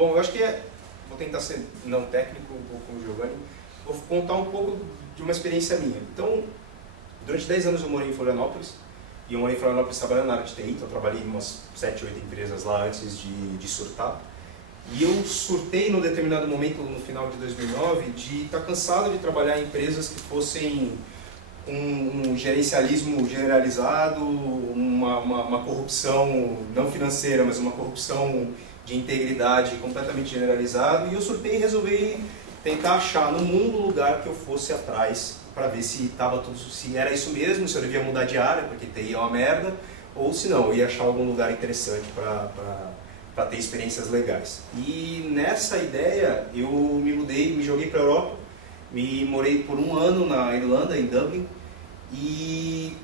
Bom, eu acho que vou tentar ser não técnico, com o Giovanni, vou contar um pouco de uma experiência minha. Então, durante 10 anos eu morei em Florianópolis, e eu morei em Florianópolis trabalhando na área de TI, então eu trabalhei em umas 7, 8 empresas lá antes de surtar. E eu surtei num determinado momento, no final de 2009, de estar cansado de trabalhar em empresas que fossem um gerencialismo generalizado, uma corrupção não financeira, mas uma corrupção de integridade completamente generalizada. E eu surtei e resolvi tentar achar no mundo um lugar que eu fosse atrás para ver se se era isso mesmo, se eu devia mudar de área, porque TI é uma merda, ou se não, eu ia achar algum lugar interessante para ter experiências legais. E nessa ideia eu me mudei, me joguei para a Europa, morei por um ano na Irlanda, em Dublin, e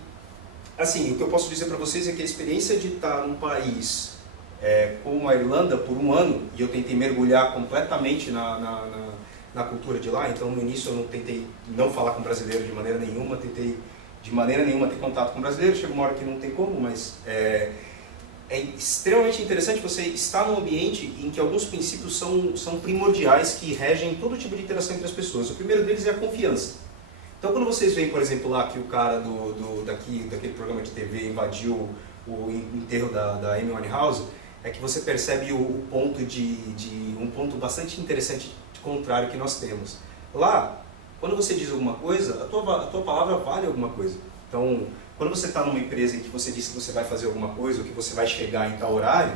assim, o que eu posso dizer para vocês é que a experiência de estar num país como a Irlanda por um ano, e eu tentei mergulhar completamente na cultura de lá, então no início eu não tentei não falar com brasileiro de maneira nenhuma, tentei de maneira nenhuma ter contato com brasileiro, chega uma hora que não tem como, mas é extremamente interessante você estar num ambiente em que alguns princípios são primordiais que regem todo tipo de interação entre as pessoas. O primeiro deles é a confiança. Então quando vocês veem, por exemplo, lá que o cara daquele programa de TV invadiu o enterro da Amy Winehouse, é que você percebe um ponto bastante interessante de contrário que nós temos. Lá, quando você diz alguma coisa, a tua palavra vale alguma coisa. Então, quando você está numa empresa em que você diz que você vai fazer alguma coisa, ou que você vai chegar em tal horário,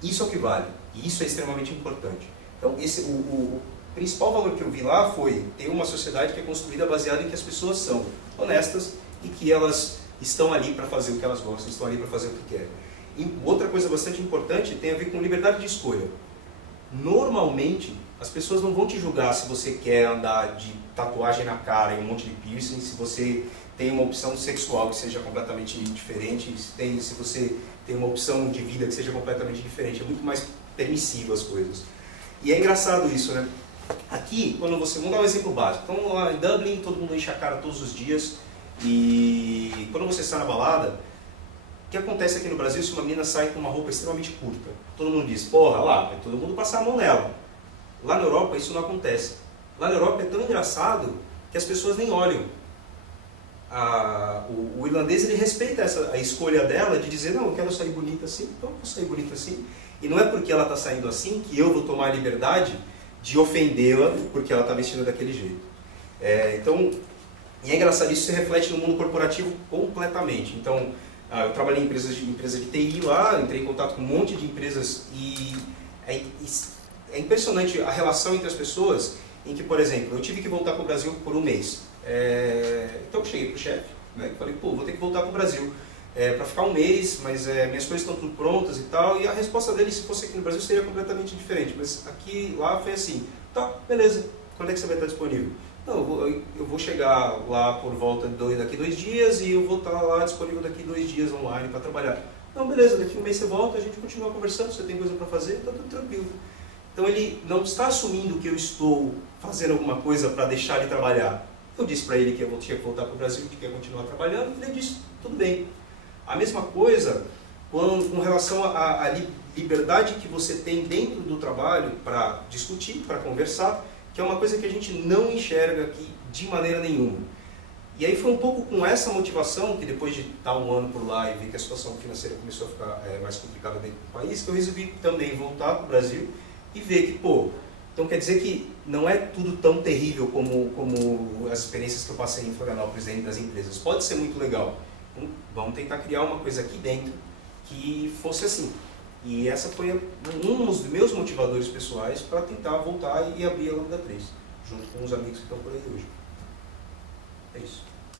isso é o que vale. E isso é extremamente importante. Então, o principal valor que eu vi lá foi ter uma sociedade que é construída baseada em que as pessoas são honestas e que elas estão ali para fazer o que elas gostam, estão ali para fazer o que querem. E outra coisa bastante importante tem a ver com liberdade de escolha. Normalmente, as pessoas não vão te julgar se você quer andar de tatuagem na cara e um monte de piercing, se você tem uma opção sexual que seja completamente diferente, se você tem uma opção de vida que seja completamente diferente. É muito mais permissivo as coisas. E é engraçado isso, né? Aqui, vamos dar um exemplo básico. Então, lá em Dublin, todo mundo enche a cara todos os dias. E quando você está na balada, o que acontece aqui no Brasil se uma menina sai com uma roupa extremamente curta? Todo mundo diz, porra, lá, vai todo mundo passar a mão nela. Lá na Europa isso não acontece. Lá na Europa é tão engraçado que as pessoas nem olham. O irlandês ele respeita a escolha dela de dizer, não, eu quero sair bonita assim, então eu vou sair bonita assim. E não é porque ela está saindo assim que eu vou tomar a liberdade de ofendê-la porque ela está vestida daquele jeito. E é engraçado, isso se reflete no mundo corporativo completamente. Então, eu trabalhei em empresa de TI lá, entrei em contato com um monte de empresas e é impressionante a relação entre as pessoas em que, por exemplo, eu tive que voltar para o Brasil por um mês. Então eu cheguei para o chefe, né, e falei, pô, vou ter que voltar para o Brasil para ficar um mês, mas minhas coisas estão tudo prontas e tal. E a resposta dele, se fosse aqui no Brasil, seria completamente diferente. Mas lá foi assim, tá, beleza, quando é que você vai estar disponível? Não, eu vou chegar lá por volta daqui 2 dias e eu vou estar lá disponível daqui 2 dias online para trabalhar. Não, beleza, daqui um mês você volta, a gente continua conversando, você tem coisa para fazer, tá tudo tranquilo. Então ele não está assumindo que eu estou fazendo alguma coisa para deixar ele trabalhar. Eu disse para ele que eu tinha que voltar para o Brasil, que ia continuar trabalhando, e ele disse, tudo bem. A mesma coisa com relação à liberdade que você tem dentro do trabalho para discutir, para conversar, que é uma coisa que a gente não enxerga aqui de maneira nenhuma. E aí foi um pouco com essa motivação, que depois de estar um ano por lá e ver que a situação financeira começou a ficar mais complicada dentro do país, que eu resolvi também voltar para o Brasil e ver que, pô, então quer dizer que não é tudo tão terrível como as experiências que eu passei em Florianópolis dentro das empresas. Pode ser muito legal. Então, vamos tentar criar uma coisa aqui dentro que fosse assim. E essa foi um dos meus motivadores pessoais para tentar voltar e abrir a Lambda 3, junto com os amigos que estão por aí hoje. É isso.